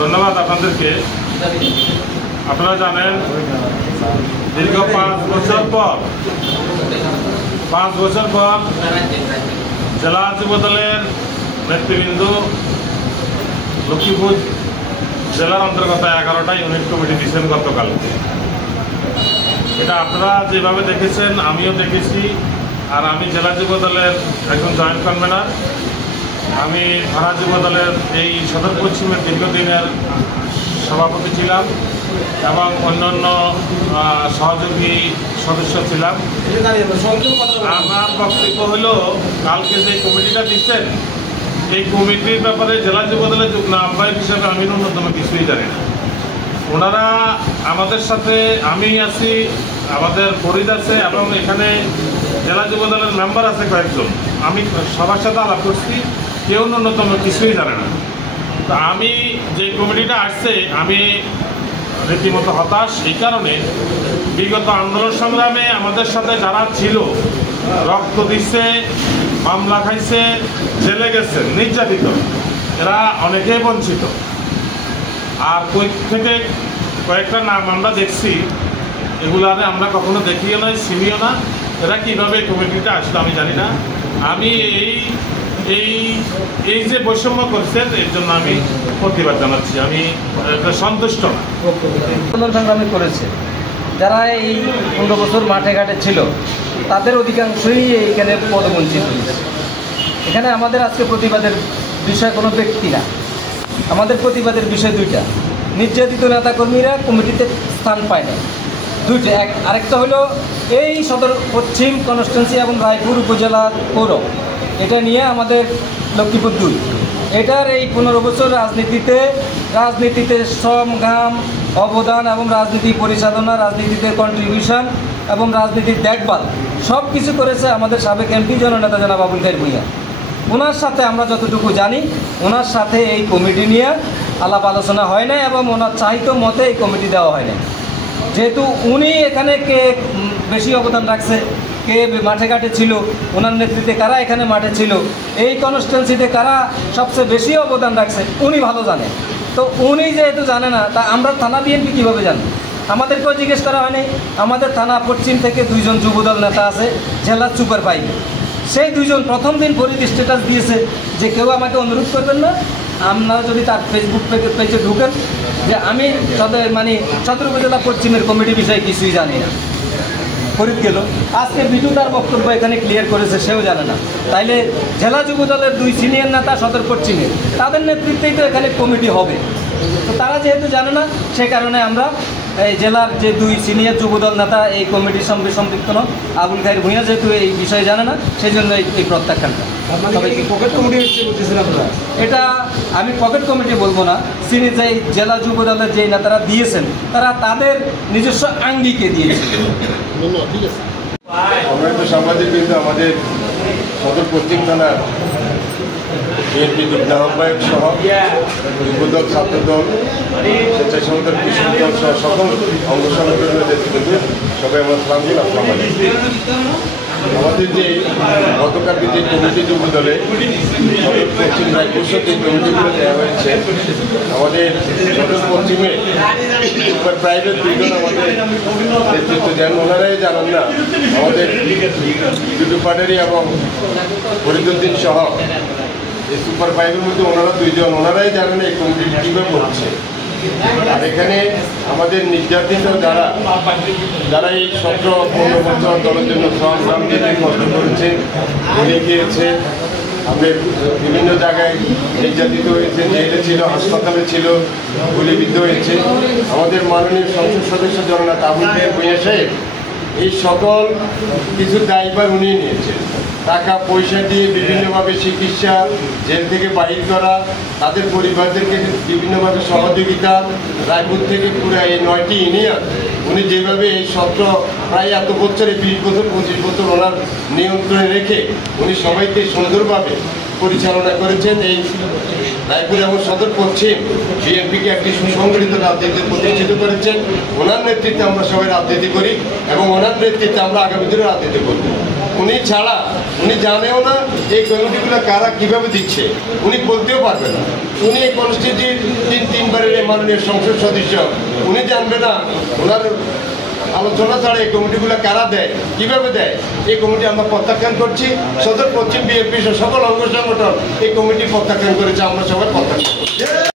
ধন্যবাদ আপনাদেরকে। আপনারা জানেন দীর্ঘ 5 বছর পর জেলা যুবদলের নেতৃবৃন্দ লক্ষ্মীপুর জেলার অন্তর্গত 11টা ইউনিট কমিটি দিয়েছেন গতকাল। এটা আপনারা যেভাবে দেখেছেন আমিও দেখেছি। আর আমি জেলা যুবদলের একজন জয়েন্ট কনভেনার। আমি ধারা যুবদলের এই সদর পশ্চিমের দীর্ঘদিনের সভাপতি ছিলাম এবং অন্যান্য সহযোগী সদস্য ছিলাম। আমার বক্তব্য হলো, কালকে যে কমিটিটা দিচ্ছেন এই কমিটির ব্যাপারে জেলা যুবদলের যুগ্ম আহ্বায়ক হিসেবে আমি ন্যূনতম কিছুই জানি না। ওনারা আমাদের সাথে, আমি আছি, আমাদের ফরিদ আছে এবং এখানে জেলা যুবদলের মেম্বার আছে কয়েকজন। আমি সবার সাথে আলাপ করছি, কেউ ন্যূনতম কিছুই জানে না। তো আমি যে কমিটিটা আসছে আমি রীতিমতো হতাশ। এই কারণে বিগত আন্দোলন সংগ্রামে আমাদের সাথে যারা ছিল, রক্ত দিচ্ছে, মামলা খাইছে, জেলে গেছে, নির্যাতিত, এরা অনেকেই বঞ্চিত। আর কই থেকে কয়েকটা নাম আমরা দেখছি, এগুলারে আমরা কখনো দেখিও না, চিনিও না। এরা কীভাবে কমিটিটা আসলো আমি জানি না। আমি এই যে বৈষম্য করছেন এর জন্য আমি প্রতিবাদ জানাচ্ছি। আমি সন্তুষ্ট না। আন্দোলন সংগ্রামী করেছে যারা এই 15 বছর মাঠে ঘাটে ছিল, তাদের অধিকাংশই এখানে পদবঞ্চিত হয়েছে। এখানে আমাদের আজকে প্রতিবাদের বিষয় কোনো ব্যক্তি না, আমাদের প্রতিবাদের বিষয় দুইটা। নির্যাতিত নেতাকর্মীরা কমিটিতে স্থান পায় না, দুইটা। আরেকটা হলো এই সদর পশ্চিম কনস্টিটুয়েন্সি এবং রায়পুর উপজেলা পৌর, এটা নিয়ে আমাদের লক্ষ্মীপুর 2। এটার এই 15 বছর রাজনীতিতে শ্রম, ঘাম, অবদান এবং রাজনীতি পরিচালনা, রাজনীতিতে কন্ট্রিবিউশন এবং রাজনীতির দেখভাল সব কিছু করেছে আমাদের সাবেক এমপি জননেতা জনাব আবুল খায়ের ভূঁইয়া। ওনার সাথে আমরা যতটুকু জানি, ওনার সাথে এই কমিটি নিয়ে আলাপ আলোচনা হয় না এবং ওনার চাহিদা মতে এই কমিটি দেওয়া হয় না। যেহেতু উনি এখানে কে বেশি অবদান রাখছে, কে মাঠে ঘাটে ছিল, ওনার নেতৃত্বে কারা এখানে মাঠে ছিল, এই কনস্টিটুয়েন্সিতে কারা সবচেয়ে বেশি অবদান রাখছে উনি ভালো জানেন। তো উনি যেহেতু জানে না, তা আমরা থানা বিএনপি কীভাবে জানব? আমাদেরকেও জিজ্ঞেস করা হয়নি। আমাদের থানা পশ্চিম থেকে 2 জন যুবদল নেতা আছে, জেলার সুপার 5। সেই 2 জন প্রথম দিন ফরিদ স্ট্যাটাস দিয়েছে যে কেউ আমাকে অনুরোধ করবেন না, আপনারা যদি তার ফেসবুক পেজে ঢুকেন, যে আমি সদর উপজেলা পশ্চিমের কমিটি বিষয়ে কিছুই জানি না। ফরিদ গেল, আজকে বিটু তার বক্তব্য এখানে ক্লিয়ার করেছে, সেও জানে না। তাইলে জেলা যুবদলের 2 সিনিয়র নেতা সদর পশ্চিমের, তাদের নেতৃত্বেই তো এখানে কমিটি হবে। তো তারা যেহেতু জানে না, সে কারণে আমরা এই জেলার যে 2 সিনিয়র যুবদল নেতা এই কমিটির সঙ্গে সম্পৃক্ত নন। আবুল খায়ের ভূঁইয়া যেহেতু এই বিষয়ে জানে না, সেই জন্য এই প্রত্যাখ্যানটা। এটা আমি পকেট কমিটি বলবো না, তিনি যে জেলা যুবদলের যে নেতারা দিয়েছেন তারা তাদের নিজস্ব আঙ্গিকে দিয়েছেন। সাংবাদিক কিন্তু আমাদের সদর পশ্চিম থানার বিএনপি যুগ্ম আহ্বায়ক সহ যুবদল, ছাত্রদল, স্বেচ্ছাসেবক দল, কৃষক দল সহ সকল অঙ্গ সংগঠনের নেতৃত্বে সবাই আমরা সালাম দিই। আমাদের যে গতকালকে যে কমিটি যুবদলে সদর পশ্চিম রায়পুর যে কমিটিগুলো দেওয়া হয়েছে, আমাদের সদর পশ্চিমে সুপার প্রাইভেট 2 জন আমাদের নেতৃত্ব দেন। ওনারাই জানান না, আমাদের দুটো পাটারি এবং ফরিদুদ্দিন সহ এই সুপার 5-এর মধ্যে ওনারা 2 জন, ওনারাই জানেন এই কমিটি কীভাবে করছে। আর এখানে আমাদের নির্যাতিত যারা এই 17-15 বছর দলের জন্য সংগ্রাম দিতে কষ্ট করেছে, গুলি খেয়েছে, আমাদের বিভিন্ন জায়গায় নির্যাতিত হয়েছে, জেলে ছিল, হাসপাতালে ছিল, গুলিবিদ্ধ হয়েছে, আমাদের মাননীয় সংসদ সদস্য জননেতা আবুল খায়ের ভূঁইয়া সাহেব এই সকল কিছু দায়ভার উনি নিয়েছেন। টাকা পয়সা দিয়ে বিভিন্নভাবে চিকিৎসা, জেল থেকে বাহির করা, তাদের পরিবারদেরকে বিভিন্নভাবে সহযোগিতা, রায়পুর থেকে পুরো এই 9টি ইউনিয়ন উনি যেভাবে এই প্রায় এত বছরে 20 বছর 25 বছর ওনার নিয়ন্ত্রণে রেখে উনি সবাইকে সুন্দরভাবে পরিচালনা করেছেন। এই রায়পুর এবং সদর পশ্চিম বিএনপিকে একটি সুসংগঠিত রাজনীতি প্রতিষ্ঠিত করেছেন। ওনার নেতৃত্বে আমরা সবাই রাজনীতি করি এবং ওনার নেতৃত্বে আমরা আগামী দিনে রাজনীতি করব। উনি ছাড়া উনি জানেও না এই কমিটিগুলো কারা কিভাবে দিচ্ছে, উনি বলতেও পারবে না। উনি এই কনস্টিটিউটির তিনবারের মাননীয় সংসদ সদস্য, উনি জানবে না ওনার আলোচনা ছাড়া এই কমিটিগুলো কারা দেয়, কিভাবে দেয়। এই কমিটি আমরা প্রত্যাখ্যান করছি। সদর পশ্চিম বিএনপি সকল অঙ্গ সংগঠন এই কমিটি প্রত্যাখ্যান করেছে, আমরা সবাই প্রত্যাখ্যান করছি।